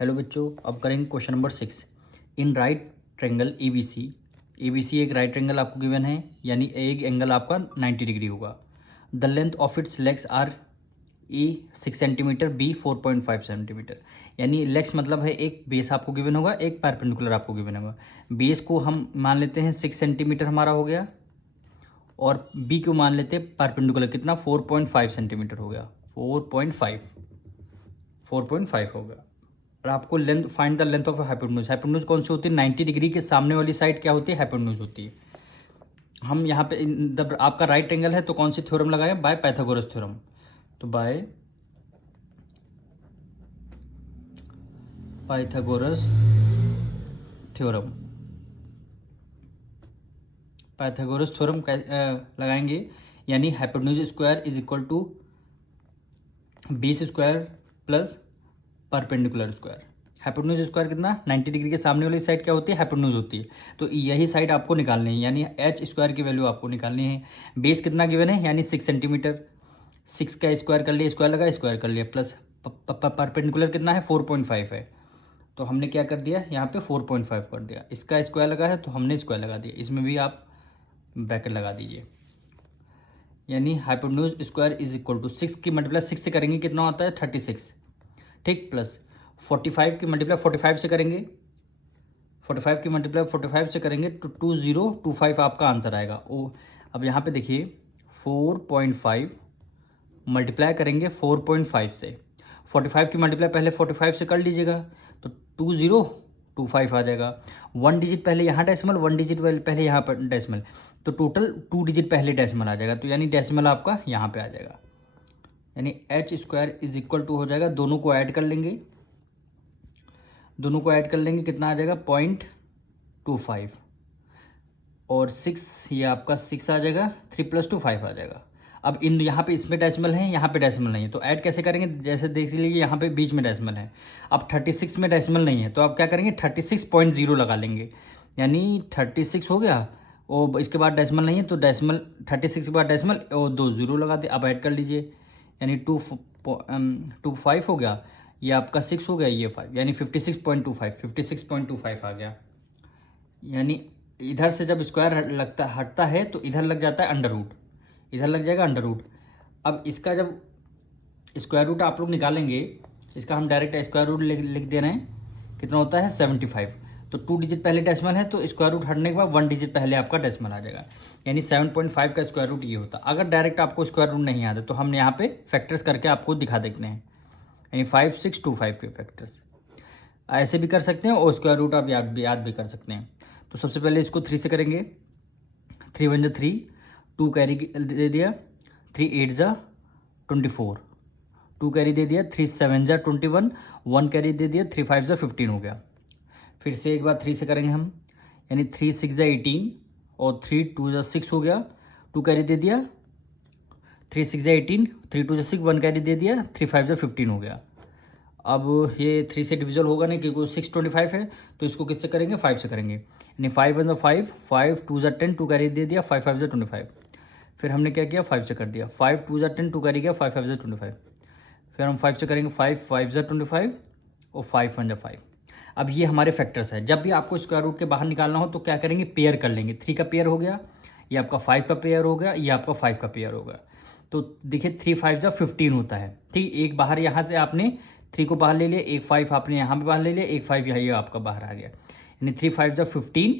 Hello बच्चों, अब करेंगे question number 6। In right triangle ABC एक राइट ट्रेंगल आपको गिवन है, यानी एक एंगल आपका 90 डिग्री होगा। The length of its legs are a 6 centimetre, b 4.5 centimetre. यानी लेग्स मतलब है एक बेस आपको गिवन होगा, एक परपेंडिकुलर आपको गिवन होगा। बेस को हम मान लेते हैं 6 सेंटीमीटर हमारा हो गया, और बी को मान लेते हैं परपेंडिकुलर कितना 4.5 सेंटीमीटर हो गया। 4.5 होगा। और आपको length find the length of hypotenuse. Hypotenuse कौन सी होती है? 90 डिग्री के सामने वाली साइड क्या होती है? हाइपोटेन्यूज होती है। हम यहाँ पे जब आपका राइट एंगल है तो कौन सी थ्योरम लगाएं? By Pythagoras theorem. तो by Pythagoras theorem, Pythagoras theorem लगाएंगे, यानी hypotenuse square is equal to base square plus perpendicular square. Hypotenuse square कितना? 90 डिग्री के सामने वाली साइड क्या होती है? हाइपोटेन्यूज होती है। तो यही साइड आपको निकालनी है, यानी एच स्क्वायर की वैल्यू आपको निकालनी है। बेस कितना गिवन है? यानी 6 सेंटीमीटर। 6 का स्क्वायर कर लिया, स्क्वायर लगा, स्क्वायर कर लिया, प्लस परपेंडिकुलर कितना है? 4.5 है। तो हमने क्या कर दिया यहाँ पे? 4.5 कर दिया। इसका स्क्वायर लगा है तो हमने स्क्वायर लगा दिया, इसमें भी आप ब्रैकेट लगा दीजिए। यानी hypotenuse square is equal to 6 की मल्टीप्लाई 6 से करेंगे कितना होता है? 36, ठीक, प्लस 45 की मल्टीप्लाई 45 से करेंगे, 45 की मल्टीप्लाई 45 से करेंगे तो 2025 आपका आंसर आएगा। ओ अब यहाँ पे देखिए 4.5 मल्टीप्लाई करेंगे 4.5 से, 45 की मल्टीप्लाई पहले 45 से कर लीजिएगा तो 2025 आ जाएगा। 1 डिजिट पहले यहाँ डेसिमल, 1 डिजिट पहले यहाँ पर डेसिमल, तो टोटल 2 डिजिट पहले डेसिमल आ जाएगा। तो यानी डेसिमल आपका यहाँ पे आ जाएगा, यानी H square is equal to हो जाएगा, दोनों को ऐड कर लेंगे, दोनों को ऐड कर लेंगे, कितना आ जाएगा? 0.25 और 6, ये आपका 6 आ जाएगा, 3 + 2 5 आ जाएगा। अब इन यहाँ पे इसमें डेसिमल है, यहाँ पे डेसिमल नहीं है, तो ऐड कैसे करेंगे? जैसे देख लीजिए यहाँ पे बीच में डेसिमल है, अब 36 में डेसिमल नहीं है, तो आप क्या करेंगे? 36.0 लगा लेंगे, यानी 36 हो गया, और इसके बाद डेसिमल नहीं है तो डेसिमल 36 के बाद डेसिमल और 2 0 लगा दे। अब ऐड कर लीजिए, यानी 2.5 हो गया, ये आपका 6 हो गया, ये 5, यानी 56.25 आ गया। यानी इधर से जब स्क्वायर हटता है तो इधर लग जाता है अंडर रूट, इधर लग जाएगा अंडर रूट। अब इसका जब स्क्वायर रूट आप लोग निकालेंगे, इसका हम डायरेक्ट स्क्वायर रूट लिख दे रहे हैं, कितना होता है? 75। तो 2 डिजिट पहले डेसिमल है तो स्क्वायर रूट हटने के बाद 1 डिजिट पहले आपका डेसिमल आ जाएगा, यानी 7.5 का स्क्वायर रूट ये होता। अगर डायरेक्ट आपको स्क्वायर रूट नहीं आता तो हम यहाँ पे फैक्टर्स करके आपको दिखा देते हैं, यानी 5 6 2 5 के फैक्टर्स ऐसे भी कर सकते हैं, और स्क्वायर रूट आप याद भी कर सकते हैं। तो सबसे पहले इसको 3 से करेंगे, 3 1 जा 3, 2 कैरी दे दिया, 3 8 जा 24, 2 कैरी दे दिया, 3 7 जा 21, 1 कैरी दे दिया, 3 5 जा 15 हो गया। फिर से एक बार 3 से करेंगे हम, यानी 3 6 जा 18 और 3 2 जा 6 हो गया, 2 कैरी दे दिया, 3 6 जा 18, 3 2 जा 6, 1 कैरी दे दिया, 3 5 जा 15 हो गया। अब ये 3 से डिविजल होगा नहीं, क्योंकि 625 है, तो इसको किससे करेंगे? 5 से करेंगे, यानी 5 1 जा 5, 5 2 जा 10, 2 कैरी दे दिया, 5 5 जा 25। फिर हमने क्या किया? 5 से कर दिया, 5 2 जा 10, 2 कैरी गया, 5 5 जा 25। फिर हम 5 से करेंगे, 5 5 जा 25 और 5 1 जा 5। अब ये हमारे फैक्टर्स है। जब भी आपको स्क्वायर रूट के बाहर निकालना हो तो क्या करेंगे? पेयर कर लेंगे। 3 का पेयर हो गया, ये आपका 5 का पेयर हो गया, ये आपका 5 का पेयर होगा। तो देखिए 3 5 जा 15 होता है, ठीक। एक बाहर यहाँ से आपने 3 को बाहर ले लिया, एक 5 आपने यहाँ पे बाहर ले लिया, एक 5 यहाँ आपका बाहर आ गया, यानी 3 5 जा 15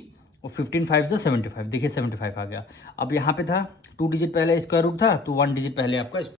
और 15 5 जा 75। देखिए 75 आ गया। अब यहाँ पे था 2 डिजिट पहले स्क्वायर रूट था, तो 1 डिजिट पहले आपका